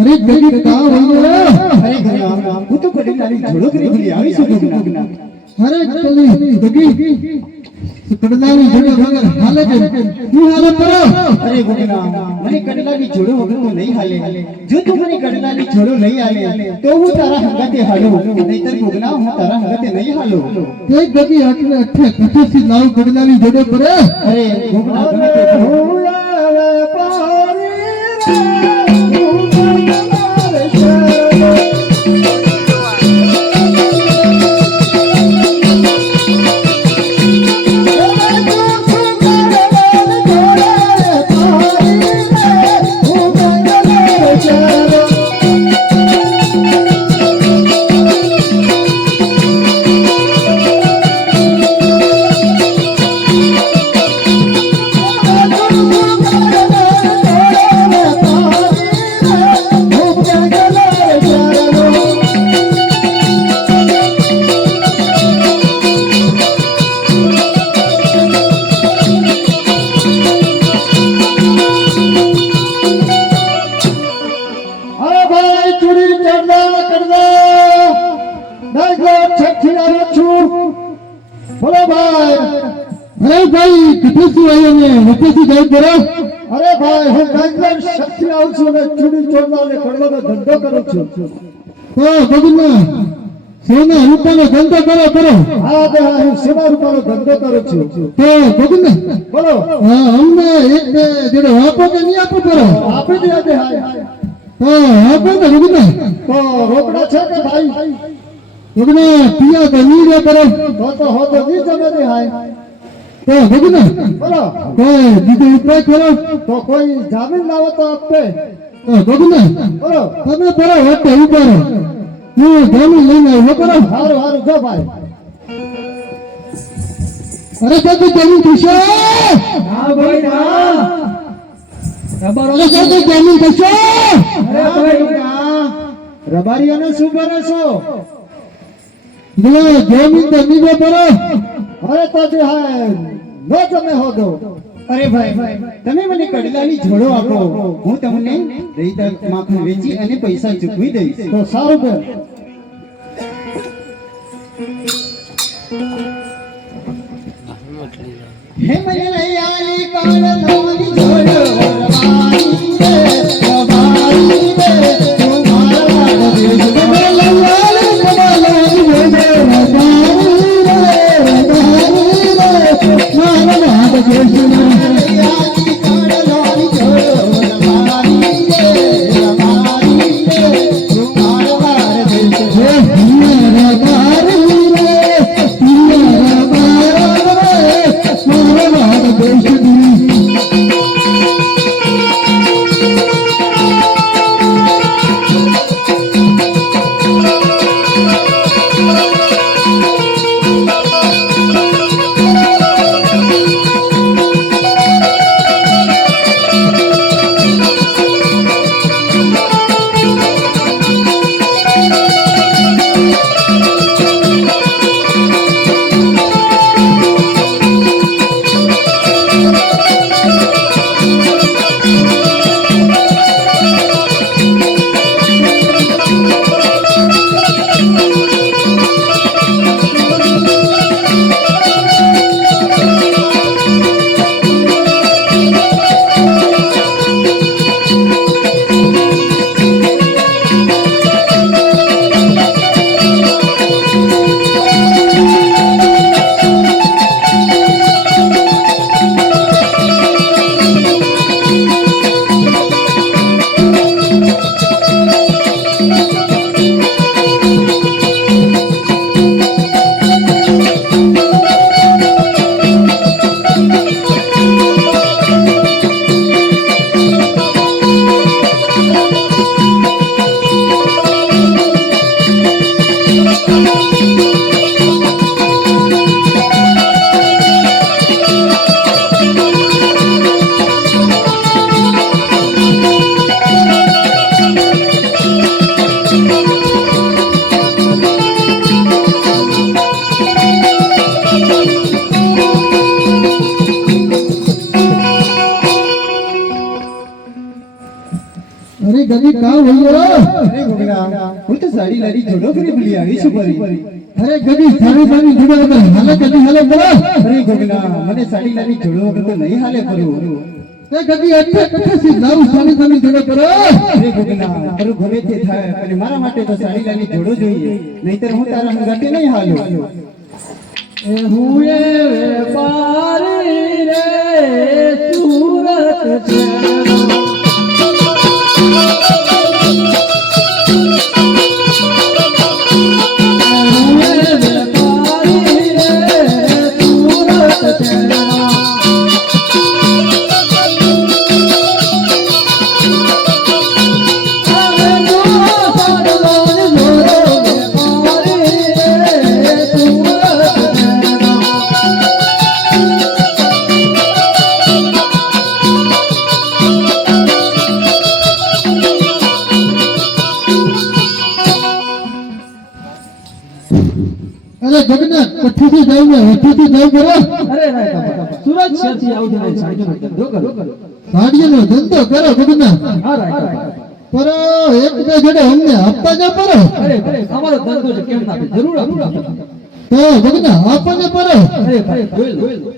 અરે ગગી કા વૈયા અરે ઘણા હું તો કડી તારી જોડો કરી ભૂલી આવી શકું છું અરે કલી ગગી કડલાની જોડો વગર હાલે કે હું હાલે પર અરે ગગના મને કડલાની જોડો વગર હું નહીં હાલે. જો તું મને કડલાની જોડો નહીં હાલે તો હું તારા હંગાતે હાલું. નહીતર ગગના હું તારા હંગાતે નહીં હાલું. તે ગગી આટલે અઠે કઠેસી લાવ કડલાની જોડો પર અરે ગગના કરો અરે ભાઈ હું નાગલો શક્તિ આવું છું અને ચૂડી ચોરવા અને કડવાનો ધંધો કરું છું. તો ભગવાન સોના રૂપાનો ધંધો કરો કરો. હા તો હું સોના રૂપાનો ધંધો કરું છું. તો ભગવાન બોલો. હા અમને એક બે જેડો આપો કે નહીં આપો કરો આપી દે દે હાય તો આપો ને ભગવાન. તો રોકડા છે કે ભાઈ? ભગવાન પિયા તો નહીં રે કરો તો તો હો તો નહીં જમે હાય તો ભગવાન બોલો. કોઈ દીદી ઉપાય કરો તો કોઈ જામીન લાવો તો આપે. તો ભગવાન બોલો. તમે બોલો વાટે ઊભા રહો હું જામીન લઈને આવ્યો કરો હારું હારું જો ભાઈ. અરે કાકુ જમીન થશે? ના ભાઈ ના અરે કાકુ જમીન થશે? અરે ભાઈ ના રબારીઓને શું કરે છો જમીન જમીન તો નીચે પડો તો જે હા નો તમે હો દો અરે ભાઈ તમે મને કડલાની જોડો આપો. હું તમને દહીં માખણ વેચી અને પૈસા ચૂકવી દઈશ. તો સારું કે હે મને લઈ આલી કડલાની લઈ કામ હોય અરે ગોગના હું તો સાડી લારી જોડો કરી ભૂલી આવી છું પરી અરે ગડી સારી સારી જુદા વગર હાલે કદી હાલે બોલો. અરે ગોગના મને સાડી લારી જોડો વગર તો નહીં હાલે કરું એ ગડી કઠે સી લાવ સાડી સાડી જુદા કરો અરે ગોગના તારું ગમે તે થાય પણ મારા માટે તો સાડી લારી જોડો જોઈએ. નહીતર હું તારા હંગાતે નહીં હાલું. એ હુએ વેપારી રે સુરત છે. અરે જગન્નાથ કઠ્ઠીથી જાવ ને હઠ્ઠીથી જાવ કરો અરે સુરત શહેરથી આવું છે, સાડીનો ધંધો કરો. સાડીનો ધંધો કરો જગન્નાથ પર એક બે જડે અમને આપતા જ પરો અરે અમારો ધંધો છે કેમ આપે? જરૂર આપીશું. તો જગન્નાથ આપણને પરો અરે ભાઈ, જોઈ લો.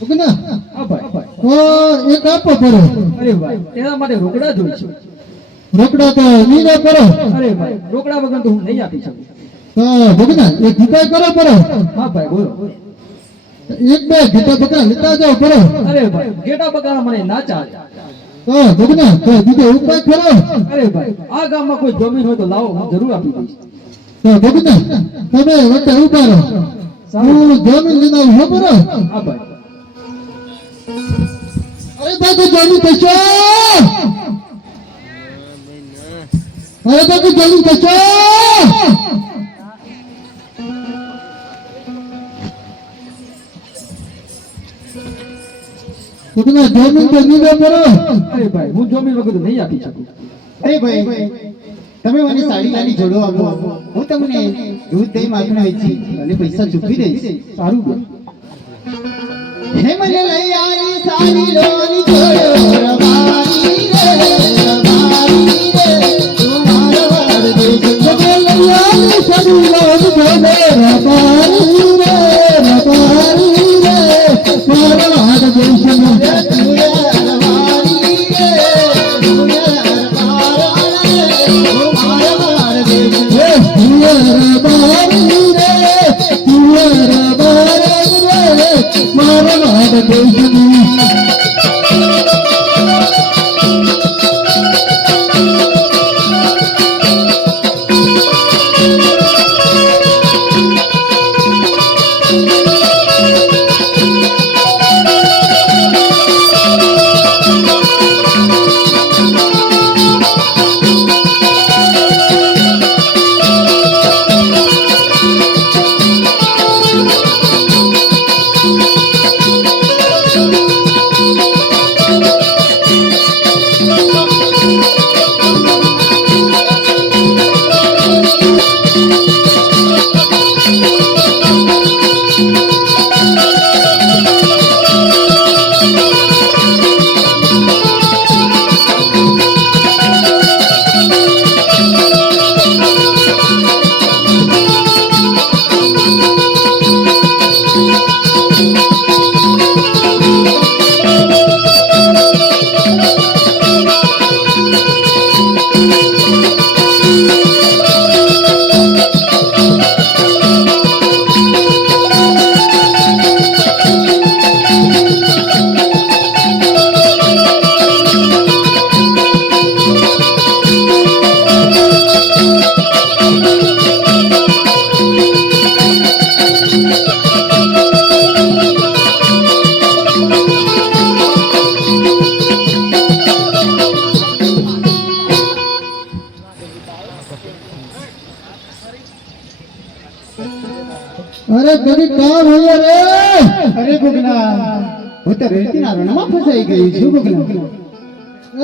જગન્નાથ આ ભાઈ. ઓ એક આપો પરો અરે ભાઈ, એના માટે રોકડા જોઈ છે. રોકડા તો નીના કરો અરે ભાઈ, રોકડા વગર તો હું નહીં આપી શકું. તો ભગના એ ગીતા કરો કરો હા ભાઈ, બોલો. એક બે ગીતા બકરા લેતા જાઓ કરો અરે ભાઈ, ઘેટા બકરા મને ના ચાલે. તો ભગના તો બીજો ઉપાય કરો અરે ભાઈ, આ ગામમાં કોઈ જમીન હોય તો લાવો, હું જરૂર આપી દઈશ. તો ભગના તમે વચ્ચે ઊભા રહો હું જમીન લઈને આવું હો કરો હા ભાઈ. અરે ભાઈ તો જમીન કશો અરે બાબુ જલ્દી બચો જગન્નાથ જમીન તો નીનો કરો. અરે ભાઈ, હું જમીન વગર નહીં આપી શકું. અરે ભાઈ તમે મને સાડી લારી જોડો આપો. હું તમને દૂધ દહીં માખણ વેચી અને પૈસા ચૂકવી દઈશ. સારું હે મને લઈ આવી સાડી લોની જોડો. Thank you.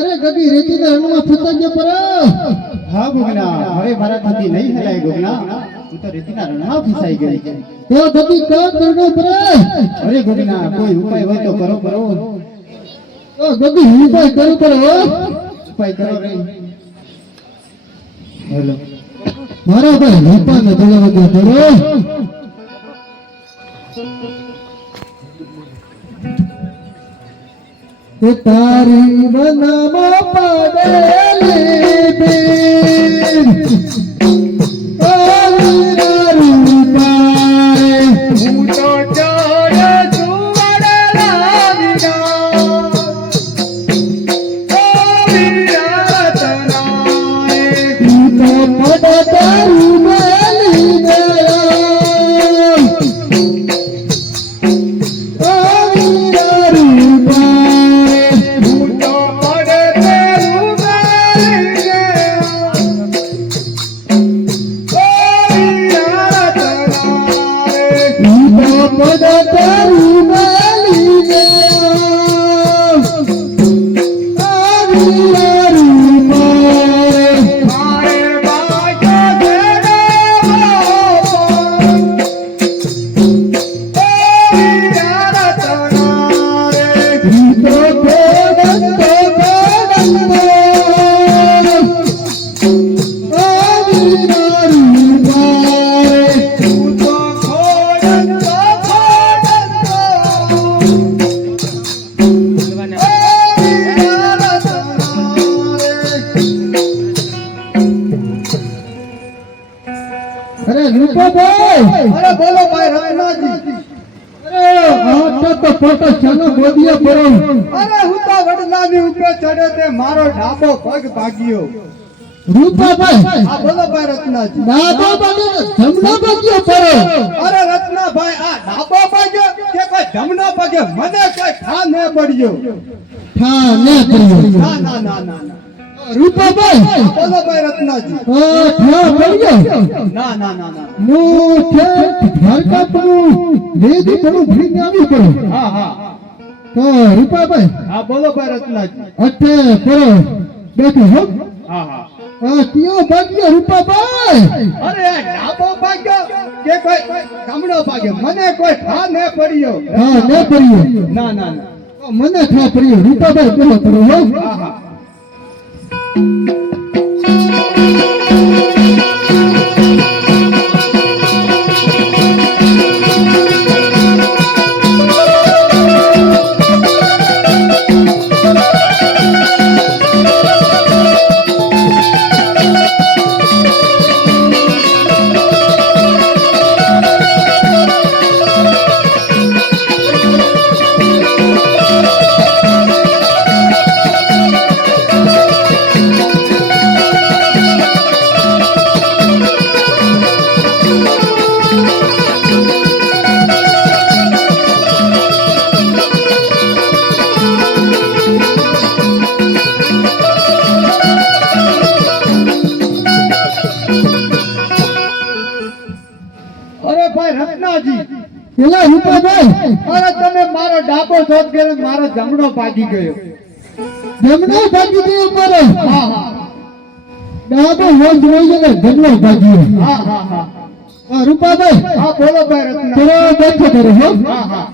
અરે કદી રેતીના રણમાં ગયા પર. હા ગુગના હવે મારાથી નહીં હલાય ગુગના હું તો ગઈ. તો કરવું પડે અરે ગુગના કોઈ ઉપાય હોય તો કરો કરો. તો ગગુ કોઈ કરું ઉપાય કરો હેલો. મારા ભાઈ રૂપા ને બોલાવા દો એ તારી મનમાં પડેલી તું રૂપાભાઈ અરે બોલો ભાઈ રત્નાજી અરે આ તો તો ચાલો ગોદિયા પરો અરે હું તો વડલાની ઉપર ચડે તે મારો ઢાબો પગ ભાગ્યો. રૂપાભાઈ આ બોલો ભાઈ રત્નાજી ડાબો બાજુ જમણો બાજુ પરો અરે રત્નાભાઈ આ ઢાબો ભાગ્યો કે કોઈ મને કોઈ ખા ને પડ્યો. હા ને પડ્યો. ના ના ના. રૂપાભાઈ આ બોલો ભાઈ રત્નાજી. આ ઠા પડ્યો ના ના ના ના. હું છે દ્વારકા પરું વેદી પરું ભીને આવી પરો હા હા. તો રૂપાભાઈ હા બોલો ભાઈ રત્નાજી. બેઠો હો. હા હા. આ કયો ભાગ્ય રૂપાભાઈ અરે આ ભાગ્ય કે કોઈ જમણો ભાગ્યો? મને કોઈ ખા ન પડ્યો. હા ને પડ્યો. ના ના ના. મને ઠા પડ્યો. રૂપાભાઈ બોલો કરો હો. હા હા. અરે રત્નાજી પેલા રૂપાભાઈ. અરે તમે મારો ડાબો જોત ગયો મારો જમણો ભાગી ગયો. જમણો ભાગી ગયો મારો. હા હા. ડાબો હોજ હોય ને જમણો ભાગ્યો. હા હા હા. આ રૂપાભાઈ. હા બોલો ભાઈ રત્ના. પેલો બેઠો કરો હો. હા હા.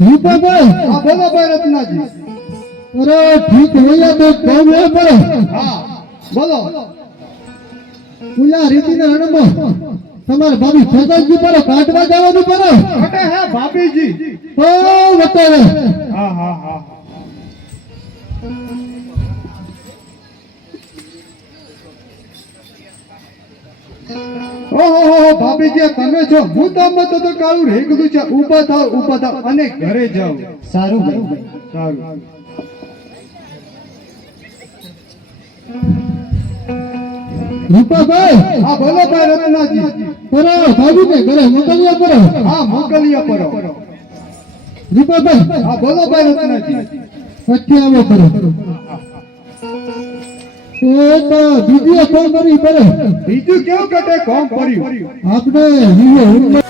રૂપાભાઈ હા બોલો ભાઈ રત્નાજી અરે ઠીક હોય તો કામ એ પડે બોલો પુલા રીતિના અણમો તમારે ભાભી સગાજી પરો જવાનું પરો હે. ભાભીજી તો બતાવે ઓહો ભાભીજી તમે છો. હું તમને તો તો કાળું રેગલું છે. ઊભા થાવ ઊભા થાવ અને ઘરે જાઓ. સારું ભાઈ. સારું રૂપાભાઈ હા બોલો ભાઈ રત્નાજી પરો ભાભી ઘરે મોકલ્યા પરો હા મોકલ્યા પરો રૂપાભાઈ હા બોલો ભાઈ રત્નાજી પછી આવો પરો એ તો દીદીએ ફોન કરી પરો બીજું કેવું કટે કોમ કર્યું આપણે.